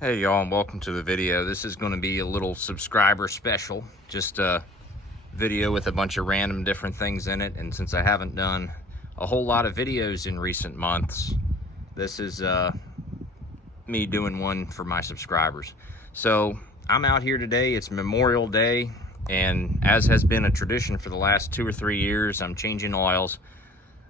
Hey y'all, and welcome to the video. This is going to be a little subscriber special, just a video with a bunch of random different things in it. And since I haven't done a whole lot of videos in recent months, this is me doing one for my subscribers. So I'm out here today. It's Memorial Day, and as has been a tradition for the last 2 or 3 years, I'm changing oils.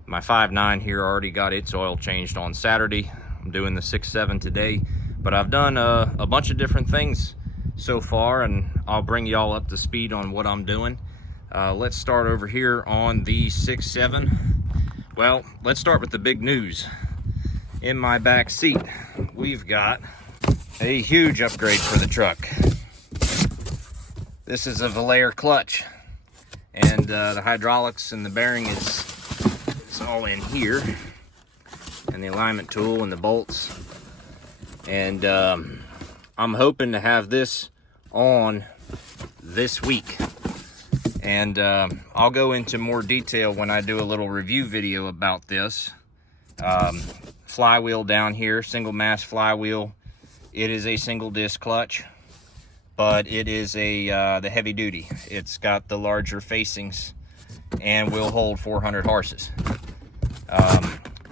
My 5.9 here already got its oil changed on Saturday. I'm doing the 6.7 today. But I've done a bunch of different things so far, and I'll bring y'all up to speed on what I'm doing. Let's start over here on the 6.7. Well, let's start with the big news. In my back seat, we've got a huge upgrade for the truck. This is a Valair clutch, and the hydraulics and the bearing is all in here, and the alignment tool and the bolts. And I'm hoping to have this on this week. And I'll go into more detail when I do a little review video about this. Flywheel down here, single mass flywheel. It is a single disc clutch, but it is the heavy duty. It's got the larger facings and will hold 400 horses.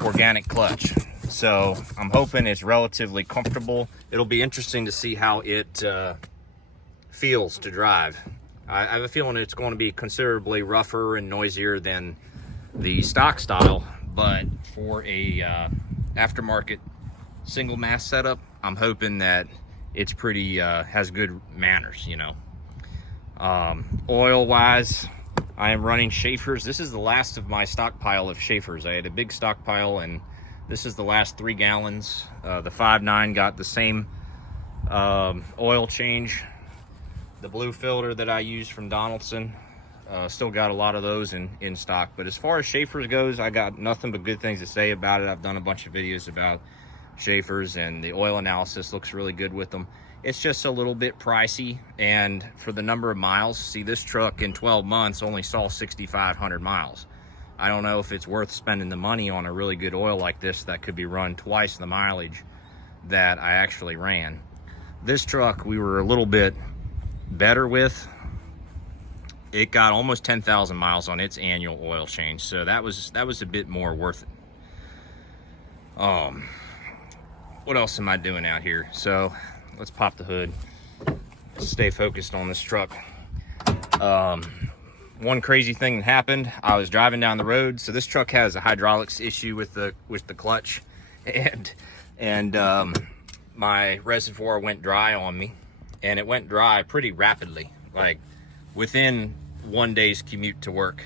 Organic clutch. So I'm hoping it's relatively comfortable. It'll be interesting to see how it feels to drive. I have a feeling it's going to be considerably rougher and noisier than the stock style, but for a aftermarket single mass setup, I'm hoping that it's pretty has good manners, you know. Oil wise, I am running Schaefer's. This is the last of my stockpile of Schaefer's. I had a big stockpile, and this is the last 3 gallons. The 5.9 got the same oil change. The blue filter that I used from Donaldson, still got a lot of those in stock. But as far as Schaefer's goes, I got nothing but good things to say about it. I've done a bunch of videos about Schaefer's, and the oil analysis looks really good with them. It's just a little bit pricey, and for the number of miles, see, this truck in 12 months only saw 6,500 miles. I don't know if it's worth spending the money on a really good oil like this that could be run twice the mileage that I actually ran. This truck we were a little bit better with. It got almost 10,000 miles on its annual oil change, so that was a bit more worth it. What else am I doing out here? So let's pop the hood. Stay focused on this truck. One crazy thing that happened, I was driving down the road. So this truck has a hydraulics issue with the clutch, and my reservoir went dry on me, and it went dry pretty rapidly. Like within 1 day's commute to work,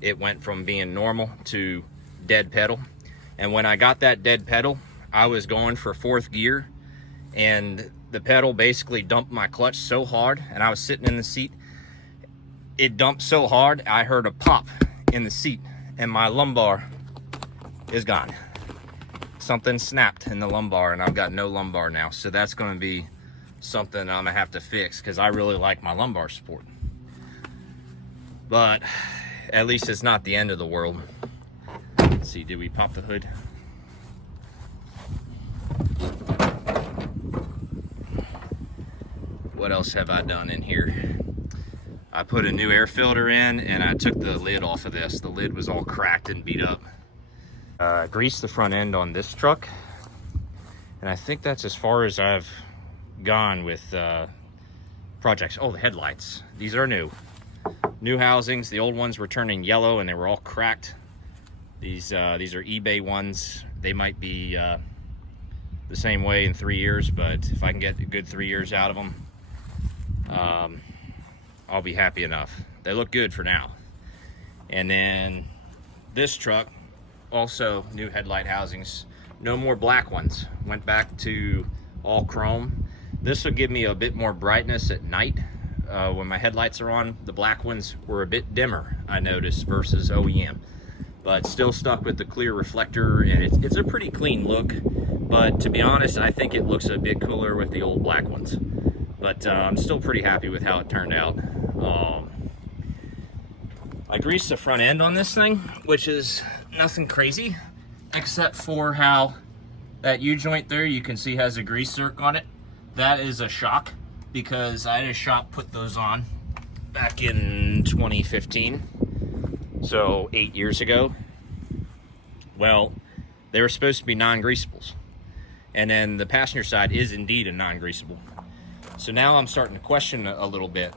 it went from being normal to dead pedal. And when I got that dead pedal, I was going for 4th gear, and the pedal basically dumped my clutch so hard, and I was sitting in the seat. It dumped so hard, I heard a pop in the seat, and my lumbar is gone. Something snapped in the lumbar, and I've got no lumbar now. So that's going to be something I'm going to have to fix, because I really like my lumbar support. But at least it's not the end of the world. Let's see, did we pop the hood? What else have I done in here? I put a new air filter in, and I took the lid off of this. The lid was all cracked and beat up. Greased the front end on this truck, and I think that's as far as I've gone with projects. Oh, the headlights. These are new housings. The old ones were turning yellow, and they were all cracked. These are eBay ones. They might be the same way in 3 years, but if I can get a good 3 years out of them, I'll be happy enough. They look good for now. And then this truck, also new headlight housings. No more black ones. Went back to all chrome. This will give me a bit more brightness at night. When my headlights are on, the black ones were a bit dimmer, I noticed, versus OEM. But still stuck with the clear reflector, and it's a pretty clean look. But to be honest, I think it looks a bit cooler with the old black ones. But I'm still pretty happy with how it turned out. I greased the front end on this thing, which is nothing crazy, except for how that U-joint there, you can see has a grease zerk on it. that is a shock because I had a shop put those on back in 2015, so 8 years ago. Well, they were supposed to be non-greasables, and then the passenger side is indeed a non-greasable. So now I'm starting to question a little bit.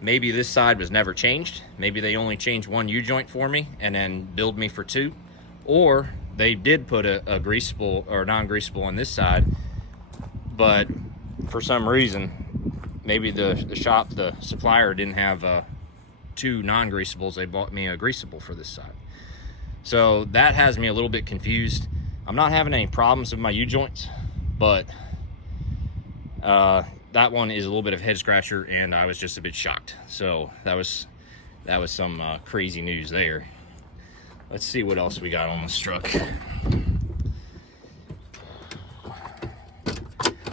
Maybe this side was never changed. Maybe they only changed one U-joint for me and then billed me for two. Or they did put a greasable or non-greasable on this side, but for some reason, maybe the supplier didn't have two non-greasables. They bought me a greasable for this side. So that has me a little bit confused. I'm not having any problems with my U-joints, but that one is a little bit of head scratcher, and I was just a bit shocked. So that was some crazy news there. Let's see what else we got on this truck.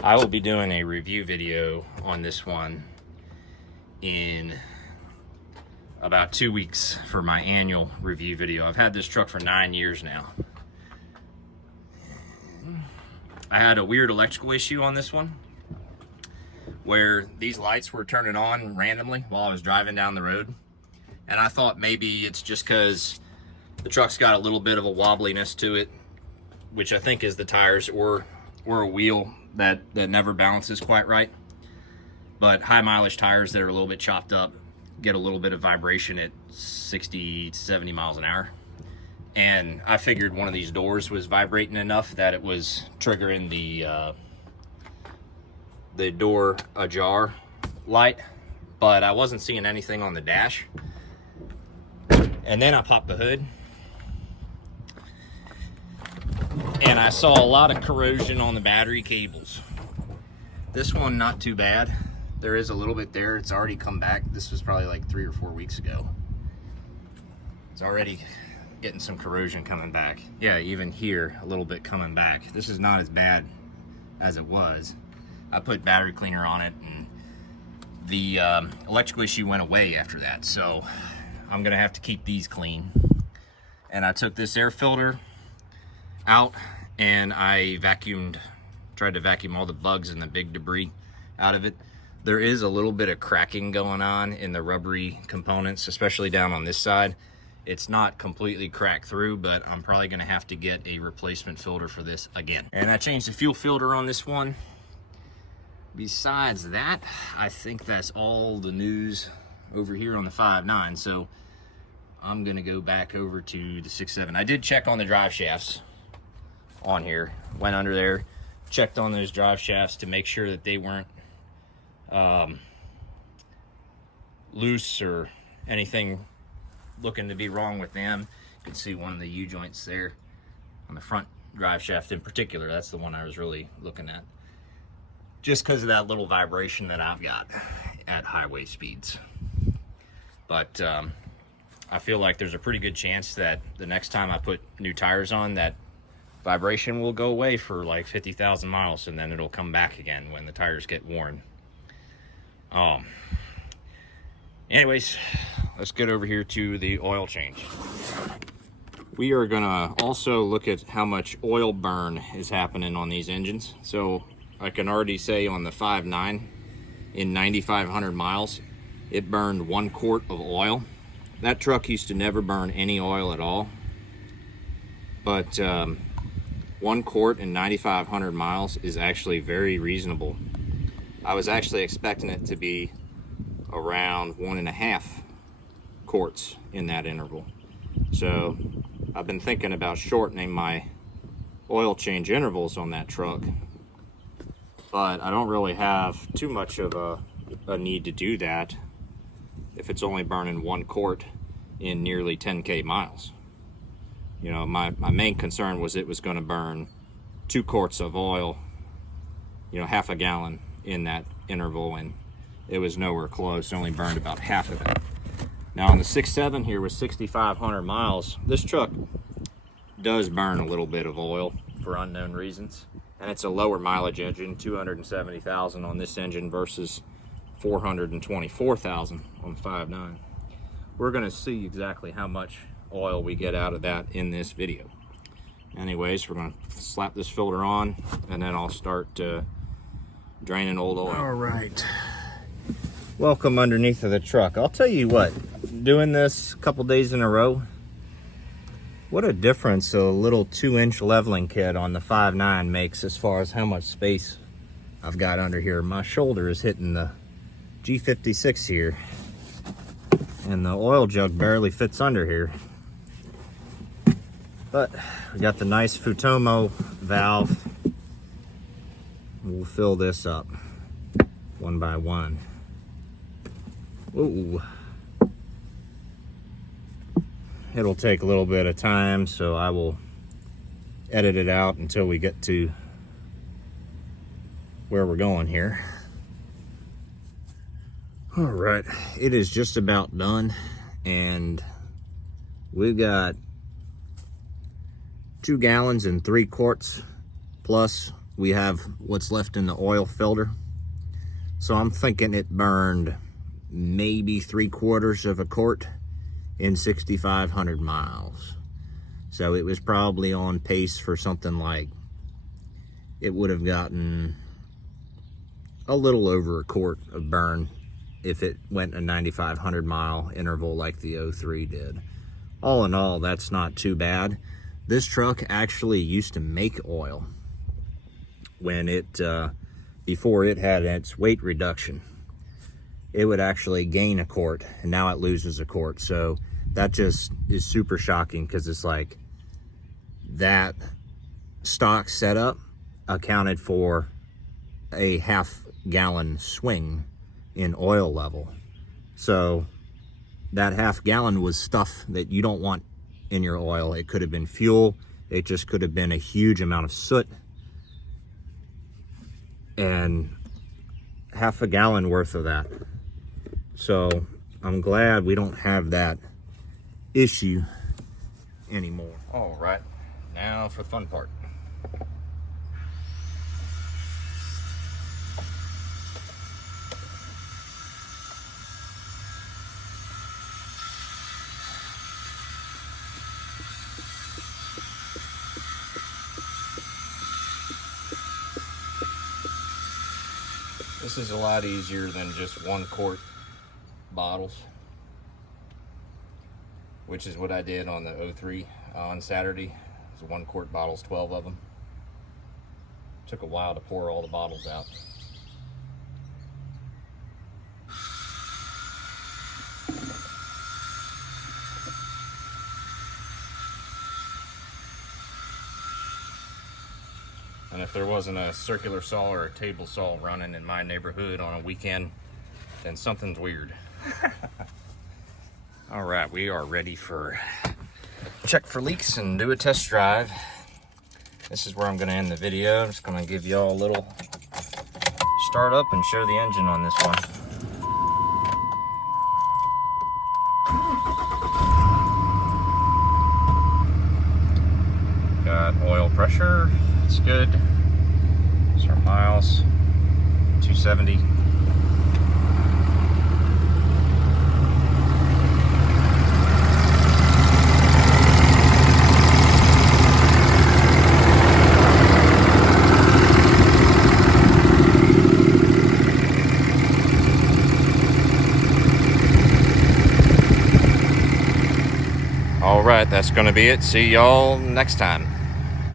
I will be doing a review video on this one in about 2 weeks for my annual review video. I've had this truck for 9 years now. I had a weird electrical issue on this one, where these lights were turning on randomly while I was driving down the road. And I thought maybe it's just because the truck's got a little bit of a wobbliness to it, which I think is the tires or a wheel that never balances quite right. But high mileage tires that are a little bit chopped up get a little bit of vibration at 60 to 70 miles an hour. And I figured one of these doors was vibrating enough that it was triggering the door ajar light, but I wasn't seeing anything on the dash. And then I popped the hood, and I saw a lot of corrosion on the battery cables. This one, not too bad. There is a little bit there. It's already come back. This was probably like 3 or 4 weeks ago. It's already getting some corrosion coming back. Yeah, even here, a little bit coming back. This is not as bad as it was. I put battery cleaner on it, and the electrical issue went away after that. So I'm gonna have to keep these clean. And I took this air filter out, and I tried to vacuum all the bugs and the big debris out of it. There is a little bit of cracking going on in the rubbery components, especially down on this side. It's not completely cracked through, but I'm probably gonna have to get a replacement filter for this again. And I changed the fuel filter on this one. Besides that, I think that's all the news over here on the 5.9. So I'm gonna go back over to the 6.7. I did check on the drive shafts on here. Went under there, checked on those drive shafts to make sure that they weren't loose or anything looking to be wrong with them. You can see one of the U-joints there on the front drive shaft in particular. That's the one I was really looking at, just because of that little vibration that I've got at highway speeds. But I feel like there's a pretty good chance that the next time I put new tires on, that vibration will go away for like 50,000 miles, and then it'll come back again when the tires get worn. Anyways, let's get over here to the oil change. We are gonna also look at how much oil burn is happening on these engines. So I can already say on the 5.9, in 9,500 miles, it burned 1 quart of oil. That truck used to never burn any oil at all. But 1 quart in 9,500 miles is actually very reasonable. I was actually expecting it to be around 1.5 quarts in that interval. So I've been thinking about shortening my oil change intervals on that truck, but I don't really have too much of a need to do that if it's only burning 1 quart in nearly 10K miles. You know, my main concern was it was going to burn 2 quarts of oil, you know, half a gallon in that interval, and it was nowhere close. It only burned about half of it. Now on the 6.7 here with 6,500 miles, this truck does burn a little bit of oil for unknown reasons. And it's a lower mileage engine, 270,000 on this engine versus 424,000 on the 5.9. We're gonna see exactly how much oil we get out of that in this video. Anyways, we're gonna slap this filter on, and then I'll start draining old oil. All right. Welcome underneath of the truck. I'll tell you what, doing this a couple days in a row, what a difference a little 2-inch leveling kit on the 5.9 makes as far as how much space I've got under here. My shoulder is hitting the G56 here, and the oil jug barely fits under here. But we got the nice Futomo valve. We'll fill this up one by one. Ooh. It'll take a little bit of time, so I will edit it out until we get to where we're going here. All right, it is just about done, and we've got 2 gallons and 3 quarts, plus we have what's left in the oil filter. So I'm thinking it burned maybe 3/4 of a quart in 6,500 miles. So it was probably on pace for something like, it would have gotten a little over a quart of burn if it went a 9,500 mile interval like the 03 did. All in all, that's not too bad. This truck actually used to make oil when it, before it had its weight reduction. It would actually gain a quart, and now it loses a quart. So that just is super shocking, because it's like that stock setup accounted for a half-gallon swing in oil level. So that half-gallon was stuff that you don't want in your oil. It could have been fuel. It just could have been a huge amount of soot. And half a gallon worth of that. So I'm glad we don't have that issue anymore. All right, now for the fun part. This is a lot easier than just 1-quart bottles, which is what I did on the 03 on Saturday. It was 1-quart bottles, 12 of them. Took a while to pour all the bottles out. And if there wasn't a circular saw or a table saw running in my neighborhood on a weekend, then something's weird. All right, we are ready for check for leaks and do a test drive. This is where I'm gonna end the video. I'm just gonna give y'all a little start up and show the engine on this one. Got oil pressure, it's good. It's our miles, 270. All right, that's gonna be it. See y'all next time.